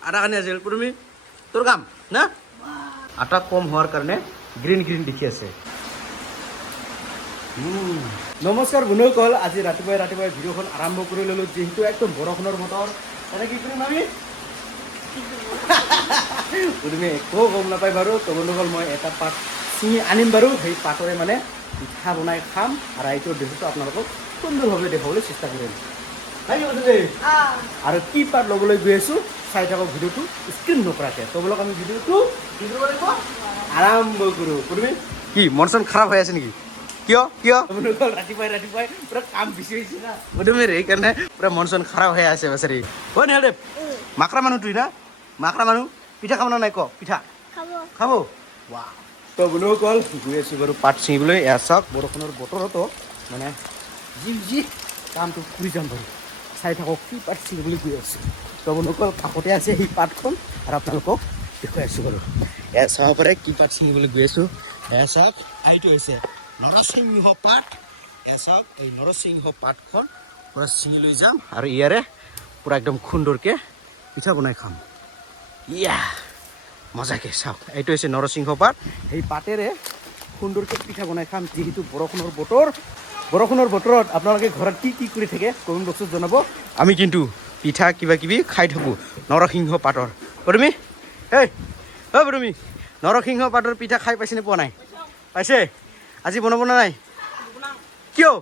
আটা খানি আছিল তুমি তোৰ কাম না আটা কম হওয়াৰ কাৰণে গ্ৰীণ গ্ৰীণ দেখি আছে নমস্কাৰ বন্ধুসকল আজি ৰাতিপুৱাই ভিডিঅ'খন আৰম্ভ কৰি ল'লোঁ যিহেতু একদম বৰষুণৰ বতৰ এনে কি কৰিম আমি তুমি একো গম নাপায় বাৰু তো বন্ধুসকল মই এটা পাত ছিঙি আনিম বাৰু সেই পাতৰে মানে পিঠা বনাই খাম আৰু এইটো ডিছটো আপোনালোকক সুন্দৰভাৱে দেখুৱাবলৈ চেষ্টা কৰিম আৰু কি পাত ল'বলৈ গৈ আছোঁ চাই থাকক ভিডিঅ'টো স্ক্ৰীন নকৰাকৈ তো বলক আমি ভিডিঅ'টো কি কৰিব লাগিব আৰম্ভ কৰোঁ তুমি কি মন চন খাৰাপ হৈ আছে নেকি কিয় কিয় বন্ধুসকল ৰাতিপুৱাই পুৰা কাম বেছি হৈছে না বন্ধুমেৰ সেইকাৰণে পুৰা মন চন খাৰাপ হৈ আছে বেচাৰি হয় নহয় দেৱ মাকৰা মানুহ তুই না মাকৰা মানুহ পিঠা খাব নাই ক পিঠা খাব ৱা তো বন্ধুসকল গৈ আছোঁ বাৰু পাত ছিঙিবলৈ এয়া চাওক বৰষুণৰ বতৰতো মানে যি কামটো কৰি যাম বাৰু চাই থাকক কি পাত ছিঙিবলৈ গৈ আছোঁ তো বন্ধুসকল কাষতে আছে সেই পাতখন আৰু আপোনালোকক দেখুৱাই আছোঁ বাৰু এয়া চাব পাৰে কি পাত ছিঙিবলৈ গৈ আছোঁ এয়া চাওক এইটো হৈছে নৰসিংহ পাত এয়া চাওক এই নৰসিংহ পাতখন পুৰা ছিঙি লৈ যাম আৰু ইয়াৰে পুৰা একদম সুন্দৰকৈ পিঠা বনাই খাম ইয়া মজাকৈ চাওক এইটো হৈছে নৰসিংহ পাত সেই পাতেৰে সুন্দৰকৈ পিঠা বনাই খাম যিহেতু বৰষুণৰ বতৰত আপোনালোকে ঘৰত কি কৰি থাকে কমেণ্ট বক্সত জনাব আমি কিন্তু পিঠা কিবা কিবি খাই থাকোঁ নৰসিংহ পাতৰ পদুমি পদুমি নৰসিংহ পাতৰ পিঠা খাই পাইছেনে পোৱা নাই পাইছে আজি বনাব নাই কিয়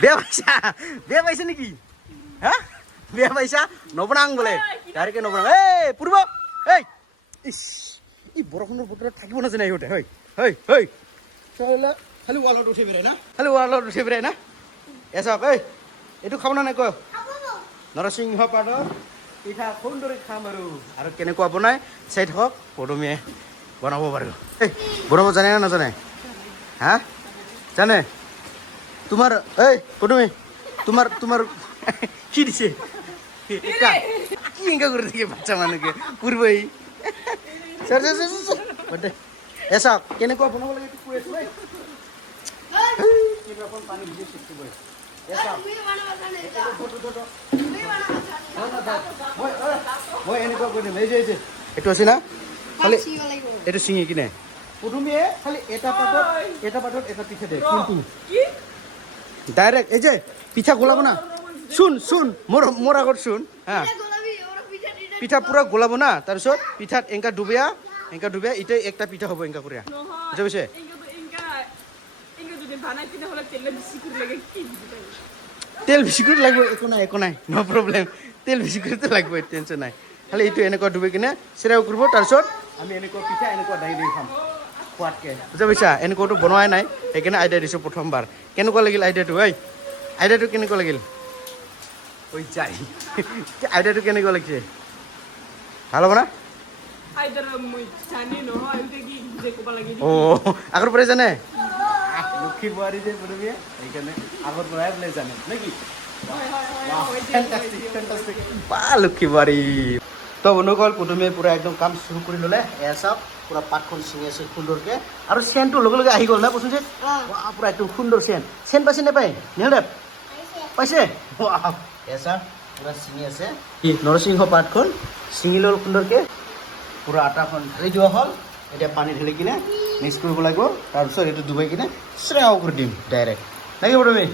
বেয়া পাইছে নেকি হা বেয়া পাইছা নবনাং বোলে ডাইৰেক্টে নবনাং পূৰ্ব ই বৰষুণৰ বতৰত থাকিব নাজানে সিহঁতে খালি ৱালত উঠি বেৰাই না এ চাওক এইটো খাব নাই কয় নৰসিংহ পাতৰ পিঠা সুন্দৰে খাম আৰু কেনেকুৱা বনাই চাই থাকক পদুমীয়ে বনাব পাৰোঁ বনাব জানে না নাজানে হা জানে তোমাৰ পদুমী তোমাৰ কি দিছে কি এনেকা কৰি থাকে বাচ্চা মানুহকে পূৰ্বই এ চাওক কেনেকুৱা বনাব লাগে কৈ আছো পানী ভিজি সৃষ্টি কৰে মই এনেকুৱা কৰি দিম এই যে এইটো আছে না খালি এইটো ছিঙি কিনে পদুমীয়ে খালি এটা পাতত এটা পিঠা দিয়ে ডাইৰেক্ট এই যে পিঠা গোলাব না শুন মোৰ আগত শুন হা পিঠা পুৰা গোলাব না তাৰপিছত পিঠাত এংকা ডুবিয়া এতিয়া একটা পিঠা হ'ব এংকা কৰিয়া বুঝা পাইছে তেল বেছি কৰি লাগিব একো নাই ন' প্ৰব্লেম তেল বেছি কৰিতো লাগিব টেনশ্যন নাই খালি এইটো এনেকুৱা ডুবাই কিনে চিৰাও কৰিব তাৰপিছত আমি এনেকুৱা পিঠা এনেকুৱা দাঙি দি খাম খোৱাতকৈ বুজা পাইছা এনেকুৱাটো বনোৱাই নাই সেইকাৰণে আইডিয়া দিছোঁ প্ৰথমবাৰ কেনেকুৱা লাগিল আইডিয়াটো কেনেকুৱা লাগিল আইডিয়াটো কেনেকুৱা লাগিছে ভাল হ'ব না আগৰ পৰাই জানে লক্ষী বোৱাৰী যে পদুমীয়ে সেইকাৰণে আগৰ পৰাই বোলে জানে নেকি লক্ষী বোৱাৰী তো বন্ধুসকল পদুমীয়ে পুৰা একদম কাম শুৰু কৰি ল'লে এয়া চাওক পুৰা পাতখন ছিঙি আছে সুন্দৰকৈ আৰু চেনটো লগে আহি গ'ল না কচোন যে পুৰা একদম সুন্দৰ চেন পাইছে নাপায় নিহলদেৱ পাইছে এয়া চাওক পুৰা ছিঙি আছে নৰসিংহ পাতখন ছিঙি ল'ল সুন্দৰকৈ পুৰা আটাখন ঢালি দিয়া হ'ল এতিয়া পানী ঢালি কিনে মিক্স কৰিব লাগিব তাৰপিছত এইটো ডুবাই কিনে শ্ৰেয়াও কৰি দিম ডাইৰেক্ট নেকি পদুমী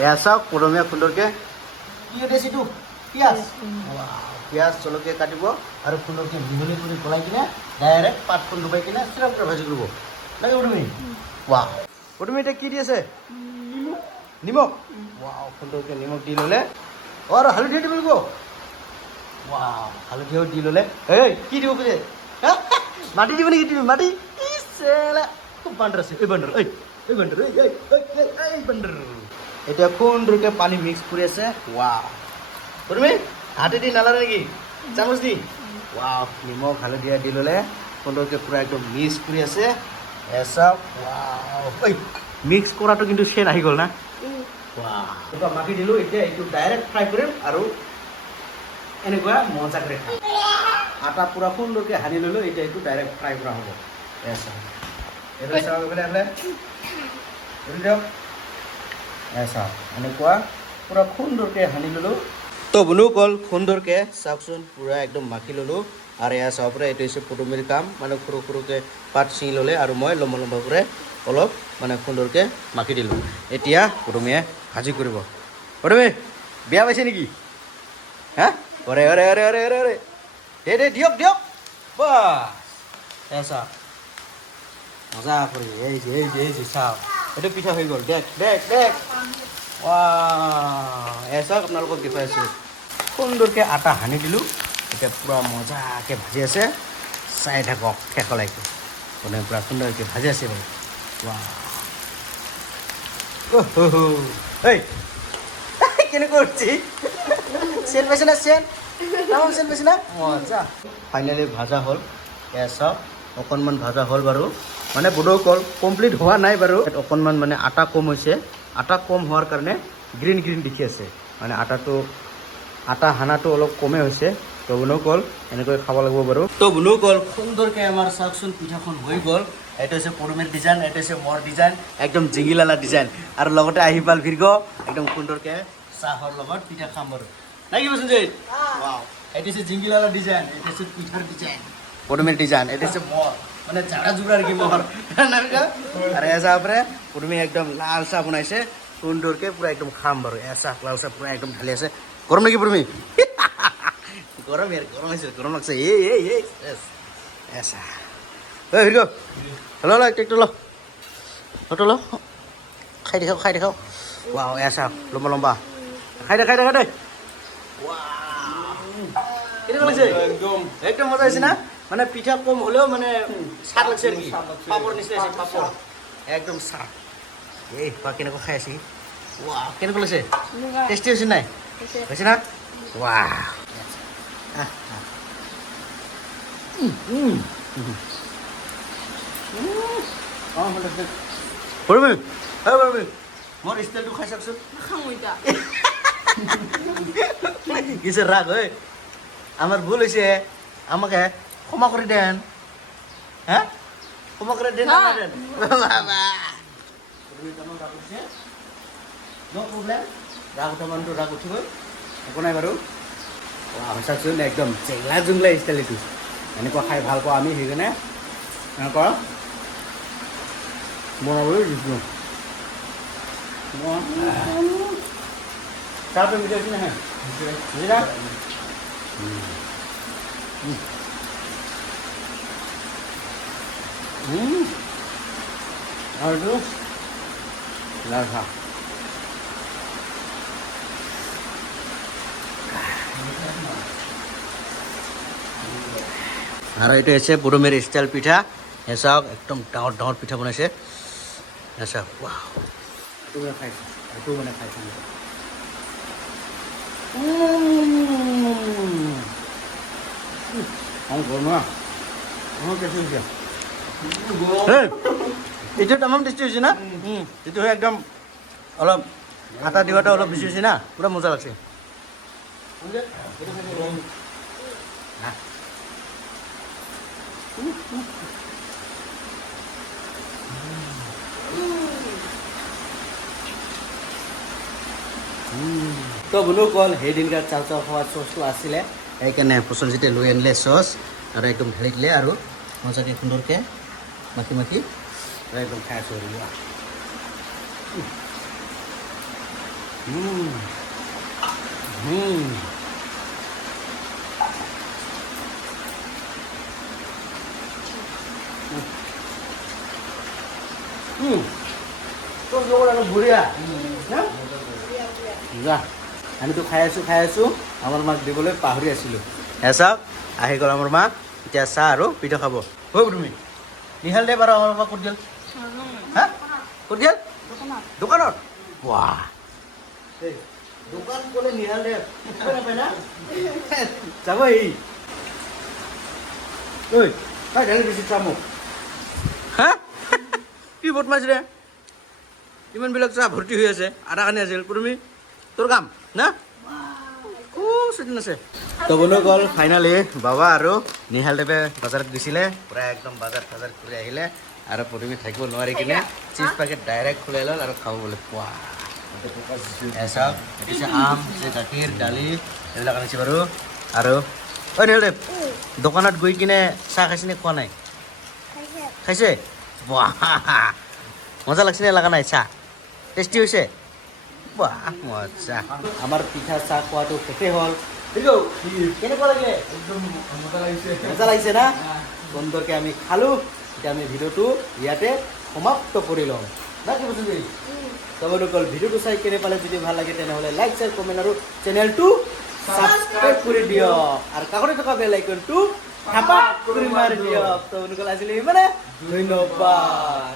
এয়া চাওক পদুমীয়ে সুন্দৰকৈ কি উঠাইছে এইটো পিঁয়াজ জলকীয়া কাটিব আৰু সুন্দৰকৈ মিহলি কৰি গলাই কিনে ডাইৰেক্ট পাতখন ডুবাই কিনে শ্ৰেয়াও কৰি ভাজি কৰিব নেকি পদুমী পদুমী এতিয়া কি দি আছে নিমখ সুন্দৰকৈ নিমখ দি ল'লে আৰু হালধি দিব লাগিব হালধিও দি ল'লে কি দিব খোজে মাটি দিব নেকি তুমি মাটি খুব বান্দৰ আছে এই বান্দৰ এতিয়া সুন্দৰকৈ পানী মিক্স কৰি আছে পদুমী হাতে দি নালাৰে নেকি চামুচ দি নিমখ হালধীয়া দি ল'লে সুন্দৰকৈ পুৰা একদম মিক্স কৰি আছে এচা মিক্স কৰাটো কিন্তু চেন আহি গ'ল না মাটি দিলোঁ এতিয়া এইটো ডাইৰেক্ট ফ্ৰাই কৰিম আৰু এনেকুৱা মজা কৰি খাম আটা পুৰা সুন্দৰকৈ সানি ল'লোঁ এতিয়া এইটো ডাইৰেক্ট ফ্ৰাই কৰা হ'ব এনেকুৱা পুৰা সুন্দৰকৈ সানি ল'লোঁ তো তো বন্ধুসকল সুন্দৰকৈ চাওকচোন পূৰা একদম মাখি ল'লোঁ আৰু এয়া চাব পাৰে এইটো হৈছে পদুমীৰ কাম মানে সৰু সৰুকৈ পাত ছিঙি ল'লে আৰু মই লম্বা লম্বাকৈ অলপ মানে সুন্দৰকৈ মাখি দিলোঁ এতিয়া পদুমীয়ে ভাজি কৰিব পদুমী বেয়া পাইছে নেকি হা অৰে অৰে অৰে অৰে অৰে অৰে দে দিয়ক দিয়ক বাছ এয়া চাওক মজা কৰি এই যে চাওক এইটো পিঠা হৈ গ'ল দেখ দেখ দেখ এয়া চাওক আপোনালোকক দেখুৱাই আছোঁ সুন্দৰকৈ আটা সানি দিলোঁ এতিয়া পূৰা মজাকৈ ভাজি আছে চাই থাকক শেষলৈকে মানে পূৰা সুন্দৰকৈ ভাজি আছে বাৰু এই কেনেকৈ উঠছি চেন পাইছে না চেন তামাম চেন পাইছে না মজা ফাইনেলি ভাজা হ'ল এয়া চাওক অকণমান ভাজা হ'ল বাৰু মানে বোধকল কমপ্লিট হোৱা নাই বাৰু অকণমান মানে আটা কম হৈছে আটা কম হোৱাৰ কাৰণে গ্ৰীণ গ্ৰীণ দেখি আছে মানে আটা হানাটো অলপ কমে হৈছে তো বন্ধুসকল এনেকৈ খাব লাগিব বাৰু তো বন্ধুসকল সুন্দৰকৈ আমাৰ চাওকচোন পিঠাখন হৈ গ'ল এইটো হৈছে পদুমীৰ ডিজাইন এইটো হৈছে মোৰ ডিজাইন একদম জিঙিলালা ডিজাইন আৰু লগতে আহি পাল ভিৰগ একদম সুন্দৰকৈ চাহৰ লগত পিঠা খাম বাৰু নাই কি বসুন এইটো হৈছে জিঙিলালা ডিজাইন এইটো হৈছে পিঠাৰ ডিজাইন পদুমীৰ ডিজাইন এইটো হৈছে মোৰ মানে জাৰা জোৰা আর কি মোহর আর এসা আপরে পদুমী একদম লাল চাহ বনাইছে সুন্দরকে পুরা একদম খাম বারো এসা লাল চাহ পুরা একদম ঢালি আছে গরম নাকি পদুমী গরম ইয়ার গরম হয়েছে গরম লাগছে এসা ওই ভিড় হলো হলো একটু লো হটো লো খাই দেখাও ওয়াও এসা লম্বা লম্বা খাই দে কেনেকুৱা লাগছে একদম মজা হয়েছে না মানে পিঠা কম হলেও মানে স্বাদ লাগছে আর কি পাপড় নিচে আছে পাপড় একদম স্বাদ এই পা কেনেকুৱা খাই আছি ওয়া কেনেকুৱা লাগছে টেস্টি হৈছে নাই হৈছে না ওয়া মোৰ ষ্টাইলটো খাই চাওকচোন কিসের রাগ হয় আমার ভুল হয়েছে আমাকে ক্ষমা করে দেন হ্যাঁ ক্ষমা করে দেন দেন নো প্রবলেম রাগ উঠামান রাগ উঠিব একো নাই বাৰু চাওকচোন একদম চেংলা জুংলা ষ্টাইল এইটো এনেকুৱা খাই ভাল পাওঁ আমি সেইকাৰণে এনেকুৱা বনাবলৈ দিছোঁ চাহটো মিঠাইছে নহয় বুজিলা আৰু এইটো লাল চাহ আৰু এইটো হৈছে পদুমীৰ ষ্টাইল পিঠা চাওক একদম ডাঙৰ ডাঙৰ পিঠা বনাইছে চাওক এইটো মানে খাইছোঁ এইটো মানে খাইছোঁ এইটো তামাম টেষ্টি হৈছে না এইটো একদম অলপ আটা দিওঁতে অলপ বেছি হৈছে না পুৰা মজা লাগছে তো বন্ধুসকল সেইদিনকাৰ চাও চাও খোৱাৰ চচটো আছিলে সেইকাৰণে প্ৰসঞ্জিতে লৈ আনিলে চচ আৰু একদম ঢালি দিলে আৰু মজাকৈ সুন্দৰকৈ মাখি মাখি একদম খাই আছোঁ বঢ়িয়া যা আমিতো খাই আছোঁ আমাৰ মাক দিবলৈ পাহৰি আছিলোঁ চাওক আহি গ'ল আমাৰ মাক এতিয়া চাহ আৰু পিঠা খাব হৈ তুমি নিহাল দে বাৰু আমাৰ মাক ক'ত গ'ল হা ক'ত গ'ল দোকানত বাহ দোকান ক'লে নিহাল দে নাপায় না যাব এই ঐ তাই ঢালি দিছোঁ চাহ মোক হা কি বদমাছ ৰে ইমানবিলাক চাহ ভৰ্তি হৈ আছে আধা কানি আছিল তুমি তোৰ কাম না চুটি আছে তো বন্ধুসকল ফাইনেলি বাবা আৰু নিহাল দেৱে বজাৰত গৈছিলে পূৰা একদম বজাৰ কৰি আহিলে আৰু পদুমী থাকিব নোৱাৰি কিনে চিপছ পেকেট ডাইৰেক্ট খোলাই ল'ল আৰু খাব বোলে পোৱা চাওক এইটো আম গাখীৰ দালি এইবিলাক আনিছে বাৰু আৰু ঐ নীলদেৱ দোকানত গৈ কিনে চাহ খাইছেনে খোৱা নাই খাইছে বাহ মজা লাগছে নে লগা নাই চাহ টেষ্টি হৈছে বাহ মজা আমাৰ পিঠা চাহ খোৱাটো শেষেই হ'ল কেনেকুৱা লাগে মজা লাগিছে না সুন্দৰকৈ আমি খালোঁ এতিয়া আমি ভিডিঅ'টো ইয়াতে সমাপ্ত কৰি ল'ম না কি বস্তু তোমালোকৰ ভিডিঅ'টো চাই কেনে পালে যদি ভাল লাগে তেনেহ'লে লাইক শ্বেয়াৰ কমেণ্ট আৰু চেনেলটো ছাবস্ক্ৰাইব কৰি দিয়ক আৰু কাষতে থকা বেল আইকনটো থাপাক কৰি মাৰি দিয়ক তোমালোকৰ আজিলৈ ইমানে ধন্যবাদ